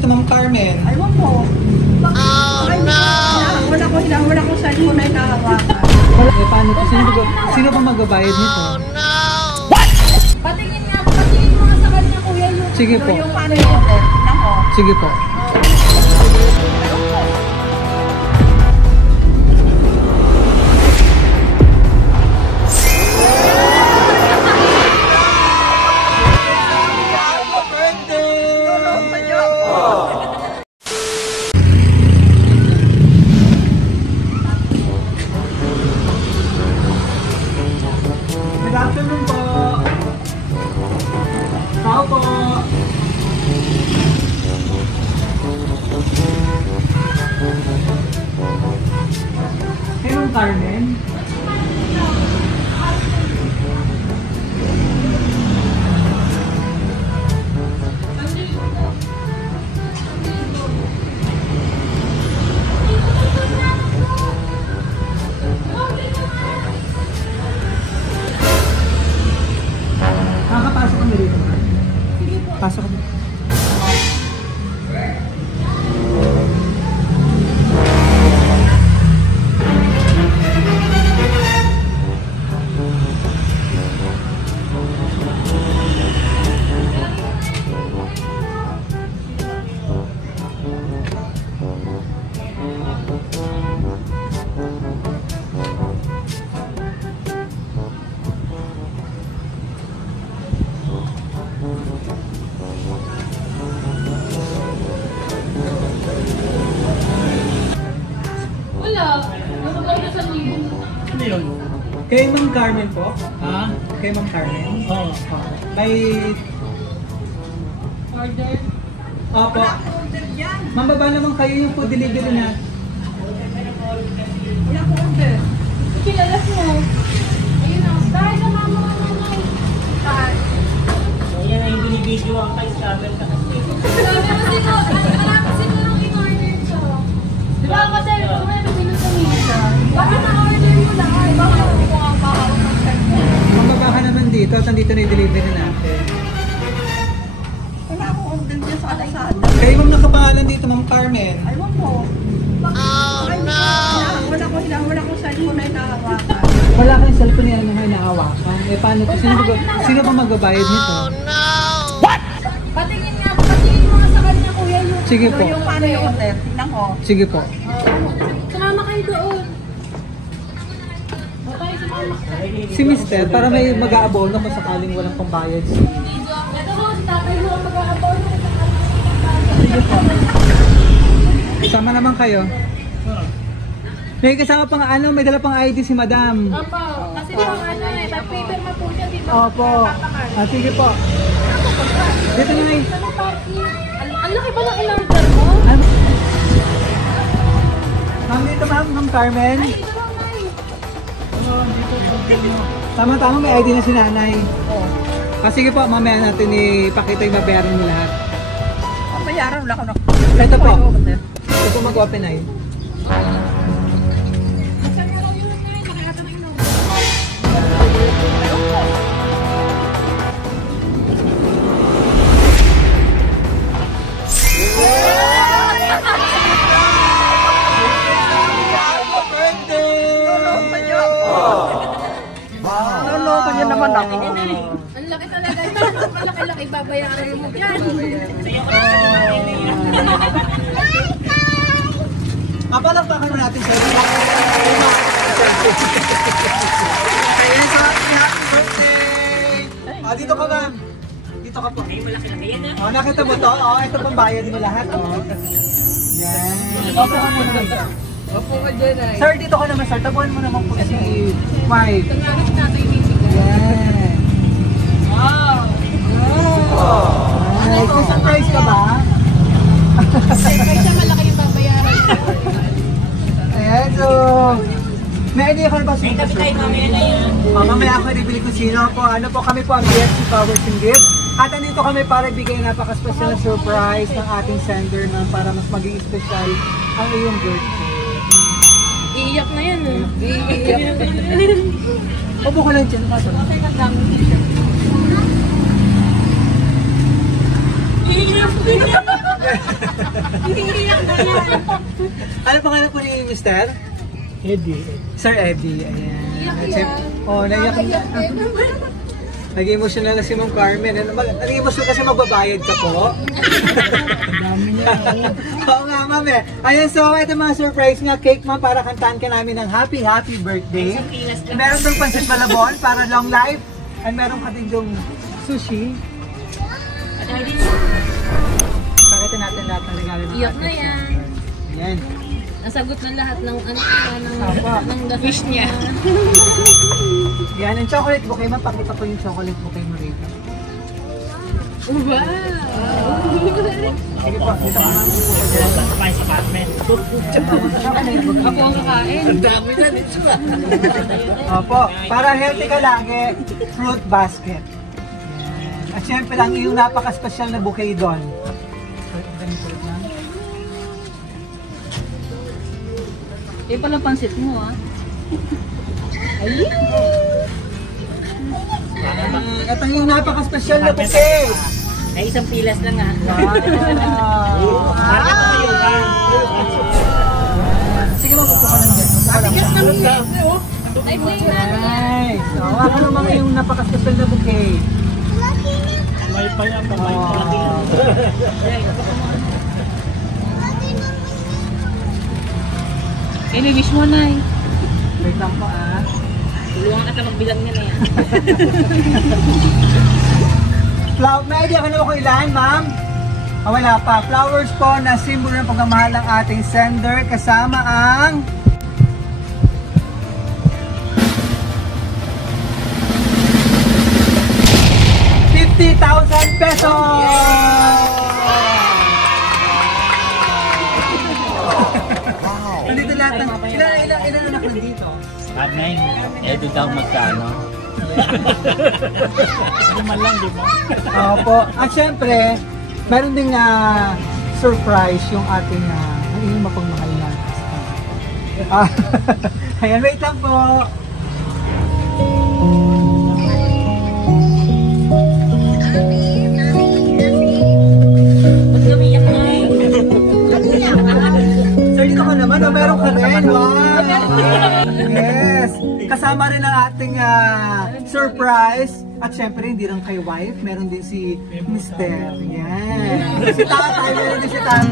dito, Ma'am Carmen? Aywan po. Oh, no! Wala ko cellphone na inahawakan. Eh, paano to? Sino ba magbabayad nito? Oh, no! Patingin mo nga sa kanya, kuya, yung... Sige po. Yung paano yung order? Nako. Sige po. Good afternoon po. Tao po. Hey, Ma'am Carmen. Nakakapasok kami dito, ma'am. Pasok kami. Wala. Nakabay na sa libo. Ano yun? Kay Ma'am Carmen po. Ha? Kay Ma'am Carmen. Oo. Kay... Order. Opo. Order yan. Ma'am, baba naman kayo yung food delivery na. Wala ko order. Ikilalas mo. Ayun na. Dahil sa mama. Saan? Yan ang binibidyo ang kay scammer ka kasi. Marami sino nang in-order siya. Di ba kasi kung may pinuntahin siya. Bakit na-order mo lang? Ay, baka kung ang baka ng cellphone. Ma'am, baba ka naman dito at nandito na yung delivery natin. Wala akong order dyan sa Lazada. Kayo ma'am nakapangalan dito, Ma'am Carmen. Aywan po. Oh, no! Wala ko cellphone na inahawakan. Wala kayong cellphone yan na may nakawakan. Eh, paano to? Sino ba magbabayad nito? Oh, no! Patingin mo nga sa kanya, kuya, yung... Sige po. Yung paano yung order? Tingnan ko. Sige po. Sumama kayo doon. Patay si mama. Si Mister, para may mag-aabono kung sakaling walang pambayad. Ito ko, si tatay mo ang mag-aabon. Sama naman kayo. May kasama pang ano, may dala pang ID si Madam. Opo, kasi pang ano eh, paper mo po siya dito. Opo. Ah, sige po. Dito na eh. Ano parking? Ang laki ba ng in-order mo? Ano? Ma'am, dito Ma'am Carmen. Ay, ito lang na eh. Tama-tama, may ID na si nanay. Ah, sige po, mamaya natin ipakita yung babayaran mo lahat. Ang bayaran, wala ko na. Ito po. Ito po mag-open ay. Naloko niya naman ako. Ang laki talaga ito. Ang laki-laki babayaran mo dyan. Palakpakan natin sa Ayun sa happy birthday! Ah, dito ka ma'am. Dito ka po. Oh, nakita mo to? Oh, ito pang bayad mo lahat. Oh. Yan. Opo ka muna dito. Opo ka dyan ay. Sir, dito ka naman sir. Tabuhan mo naman po si Mike. Kunwari si tatay Misigan. Yan. Wow! Ay, kung surprise ka ba? Kaysa malaki yung babayaran. Ayan, so... May idea ka na ba sino ba surprise? Mamaya ako ibili ko sino po. Ano po, kami po ang BFC Powers and Gifts. At andito kami para bigay napaka-special na surprise ng ating sender na para mas maging special ang iyong birthday. Iiyak na yan eh. Iiyak. Opo ko lang dyan. Kasi ang daming t-shirt. Iiyak din yan. Ano pangalan po ni Mr.? Eddie. Sir Eddie. Ayan. Iyak-iyak. Oh, naiyak. Nag-emotional na si Ma'am Carmen. Nag-emotional kasi magbabayad ka po. Oo nga, ma'am eh. Ayan, so ito mga surprise nga cake, ma'am, para kantaan ka namin ng happy birthday. Meron dong pansit malabon para long life. At meron ka din dong sushi. Pakita natin lahat ng regalo ng Iyak na ating yan. sender. Ayan. Nasagot na lahat ng Apa. wish niya. Yan, yung chocolate bouquet, ma'am. Pakita po yung chocolate bouquet mo rito. Wow! Sige po, dito ka ma'am. Kapay sa apartment. Ako ang kakain. Opo, para healthy ka lagi, fruit basket. Yan. At syempre lang yung napaka-special na bouquet doon. Eh pala pansit mo ah. Ito yung napaka-special na bouquet. Ay, isang pilas lang ah. Wow! Marami ko yun ah. Sige mo, pupo ka lang dyan. Ay, play na. Nice! So, ako naman yung napaka-special na bouquet. May pa yan, may pa yan. Wish mo na eh. Wait lang po ah. Tulungan ka sa magbilang niya na yan. May idea ka na ba kung ilan, ma'am? Ah, wala pa. Flowers po na simbolo ng pagmamahal ng ating sender kasama ang... ₱50,000! Nandito lahat ng... Ilan anak nandito? Kanay, edo daw magkano. Lima lang, di ba? Opo. At syempre, meron ding surprise yung ating yung mapagmahal na. Ayan, wait lang po. Ba't namiyak na eh? Sir, dito ka naman. Oh, meron ka rin. Wow! Yes! Kasama rin ang ating surprise. At syempre, hindi lang kay wife. Meron din si Mr. Yan. Si tatay. Meron din si tatay.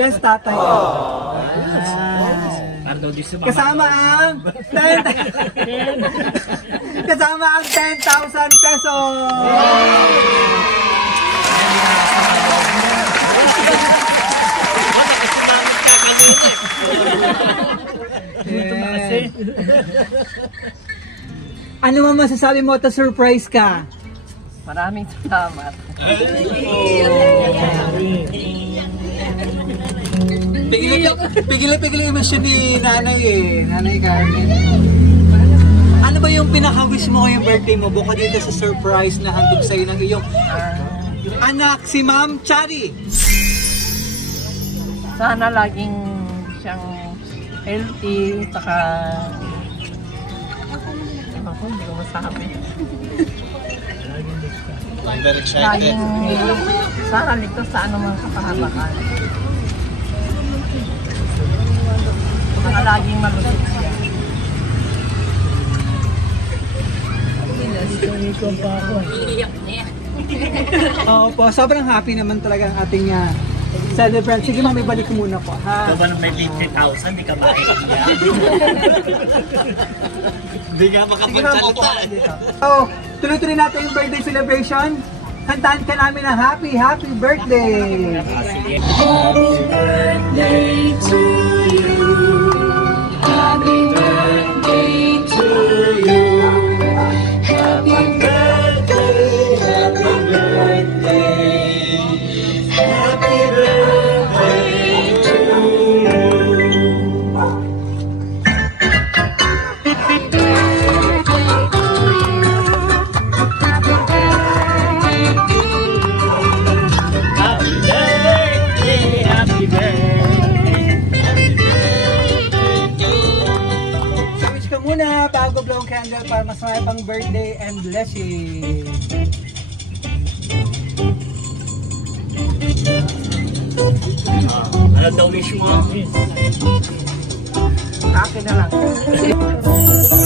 Best tatay. Kasama ang 10,000 kasama ang 10,000 pesos. Ano man masasabi mo at surprise ka? Maraming salamat. Pigil yung mission ni nanay eh. Nanay Carmen. Ano ba yung pinaka-wish mo ngayong birthday mo? Bukod dito sa surprise na handog sa'yo ng iyong anak, si Ma'am Chari. Sana laging siyang healthy, saka... Ako, hindi ko masabi. Laging, sana ligtas sa anumang kapahamakan. Saka laging malusog siya. Iiyak na yan. Opo, sobrang happy naman talaga ang ating celebrant. Sige ma'am, ibalik ko muna po. Ikaw ba nung may 50,000, di ka maiiyak? Hindi nga makapagsalita. So, tuloy-tuloy natin yung birthday celebration. Kantahan ka namin ng happy birthday! Sige. Happy birthday. Wish ka muna bago blow ang candle tayo pang birthday and blessing. Ano daw wish mo? Akin na lang.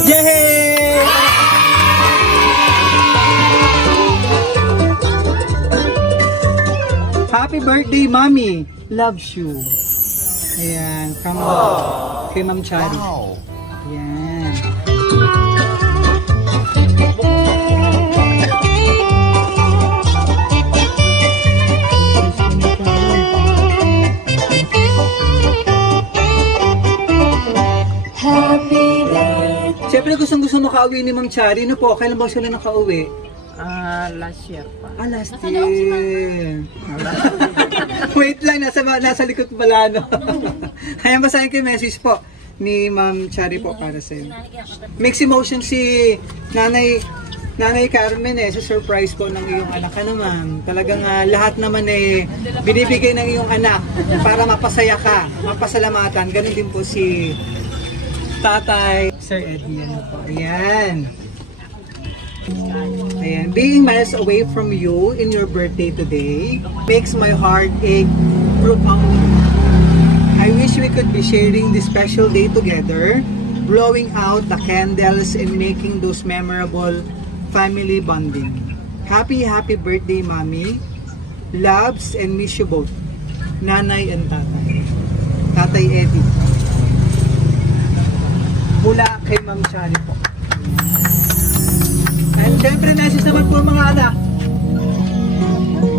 Yay! Happy birthday, Mommy! Loves you. Ayan, from kay Ma'am Chari. Ayan. Siyempre gustong-gusto makauwi ni Ma'am Chari. No po, kailan ba sila nakauwi? Last year pa. Last year. Wait lang, nasa likod pala, no? Ayan, basahin ko yung message po ni Ma'am Chari po para sa iyo. Mixed emotion si Nanay Carmen sa surprise po ng iyong anak. Ano ma'am, talagang lahat naman binibigay ng iyong anak para mapasaya ka, mapasalamatan. Ganun din po si Tatay Sir Eddie. Ano po. Ayan. Ayan. Being miles away from you in your birthday today makes my heart ache profoundly. I wish we could be sharing this special day together, blowing out the candles and making those memorable family bonding. Happy birthday, Mommy. Loves and miss you both. Nanay and Tatay. Tatay Eddie. Mula kay Ma'am Chari po. And syempre, message naman po mga anak.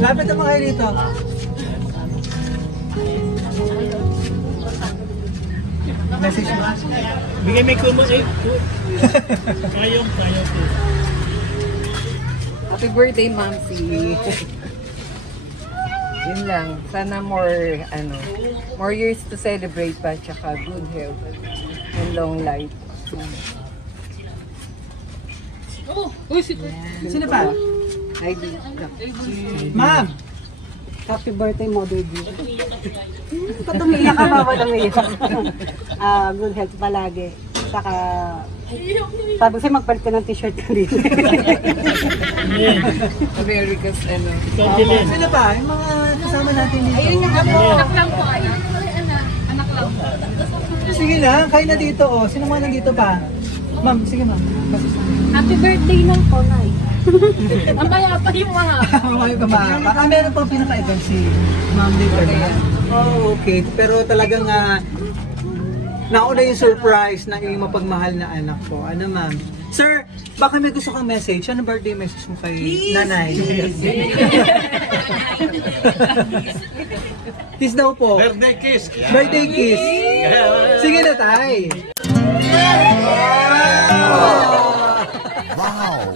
Lapit naman kayo dito. Message mo. Bigay may kumo Kayong po. Happy birthday, Mamsi. Yun lang. Sana more years to celebrate pa, tsaka good health and long life. Sino pa? Heidi. Ma'am! Happy birthday, Mother Dear. Ba't umiiyak ka ba? Ba't umiiyak? Good health palagi. Saka, sabi ko sa'yo, magpalit ka ng t-shirt ka dito. America's Sino pa? Yung mga kasama natin dito. Ayun yung anak lang po. Ayun anak lang po. Sige lang, kayo na dito. Oh. Sino mga nandito pa? Ma'am, sige ma'am. Happy birthday lang po, Nay. Ang mayapa yung mga. Kayo ka meron pang pinaka-event si Ma'am Liberty. Oh, okay. Pero talagang nauna yung surprise ng iyong mapagmahal na anak ko. Ano ma'am? Sir, baka may gusto kang message. Ano birthday message mo kay nanay? Kiss daw po. Birthday kiss. Birthday kiss. Sige na, tay. Wow!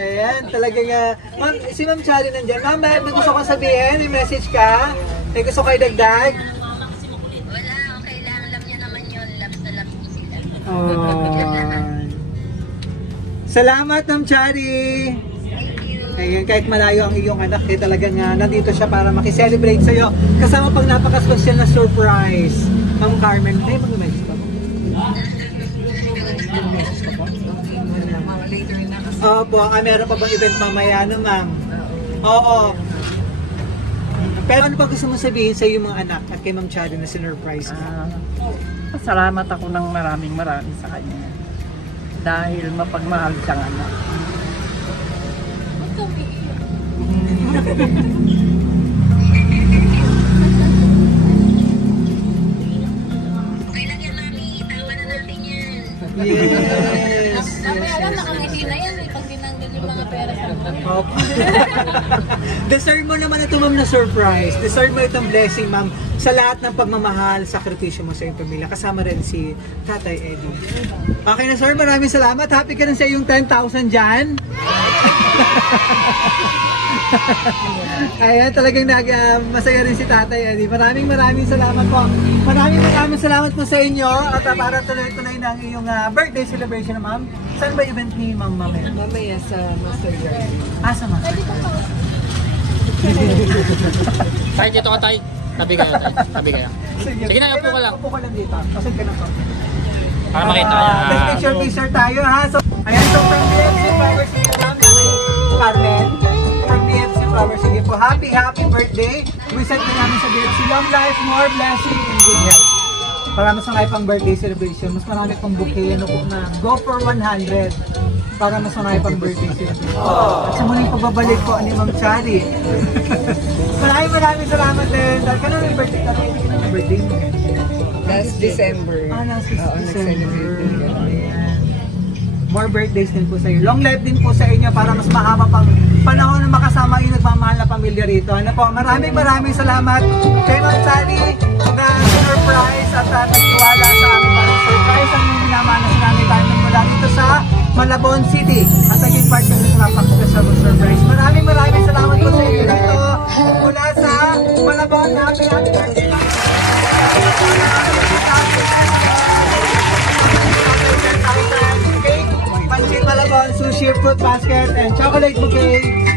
Ayan, talaga nga. Ma'am, si Ma'am Chari nandyan. Ma'am, may gusto kang sabihin? May message ka? May gusto kayo dagdag? Wala, okay lang. Alam niya naman yun. Labs na labs po sila. Oh. Salamat, Ma'am Chari. Ayan, kahit malayo ang iyong anak, talagang nandito siya para makiselebrate sa'yo. Kasama pang napaka-special na surprise. Ma'am Carmen, mag-message ka po. Mag-message ka po? Later na kasi. Opo, meron pa bang event mamaya, no, ma'am? Oo. Pero ano pa gusto mo sabihin sa iyong mga anak at kay Ma'am Chari na sinurprise ka? Pasalamat ako ng maraming sa kanya. Dahil mapagmahal siyang anak. Ba't ka umiiyak? Okay lang yan, Mami. Tawa na natin yan. Yes! Mamaya lang, nakangiti na yan. Pag dinanggol yung mga pera sa mga. Opo. Deserve mo naman ito, ma'am, na surprise. Deserve mo itong blessing, ma'am, sa lahat ng pagmamahal, sakripisyo mo sa iyong pamilya. Kasama rin si Tatay Eddie. Okay na, sir. Maraming salamat. Happy ka rin sa iyong 10,000 dyan. Ayan, talagang masaya rin si Tatay Eddie. Maraming salamat po. Maraming salamat po sa inyo. At para tuloy-tuloy na ang iyong birthday celebration, ma'am. Saan ba event ni Ma'am Mamaya? Mamaya sa Master Garden. Sa Master. Tay, dito ka tay. Tabi kayo tay. Tabi kayo. Sige Sige na, upo ka lang. Upo ka lang dito. Pasag ka na po. Para makita niya. Picture tayo ha. So, ayan, so from BFC Flowers, sige po, Carmen. From BFC Flowers, sige po, happy birthday. Wish na namin sa BFC, long life, more blessing, and good health. Para mas marami pang birthday celebration, mas marami pang bouquet, ano po na, go for 100. Para mas marami pang birthday celebration. At sa muling pagbabalik po, ni Ma'am Chari. Maraming salamat din. Dahil ka na may birthday ka, may birthday mo. Last December. Last Oo, December. nag-celebrate din kami. Ayan. More birthdays din po sa iyo. Long life din po sa inyo para mas mahaba pang panahon na makasama yung nagmamahal na pamilya rito. Ano po, maraming salamat kay Ma'am Sally na surprise at nagtiwala sa amin para surprise ang minamanas namin tayo mula dito sa Malabon City at naging part kami sa napaka-special surprise. Maraming salamat po sa inyo dito mula sa Malabon. Happy birthday! Pancit Malabon, sushi, fruit basket, and chocolate bouquet.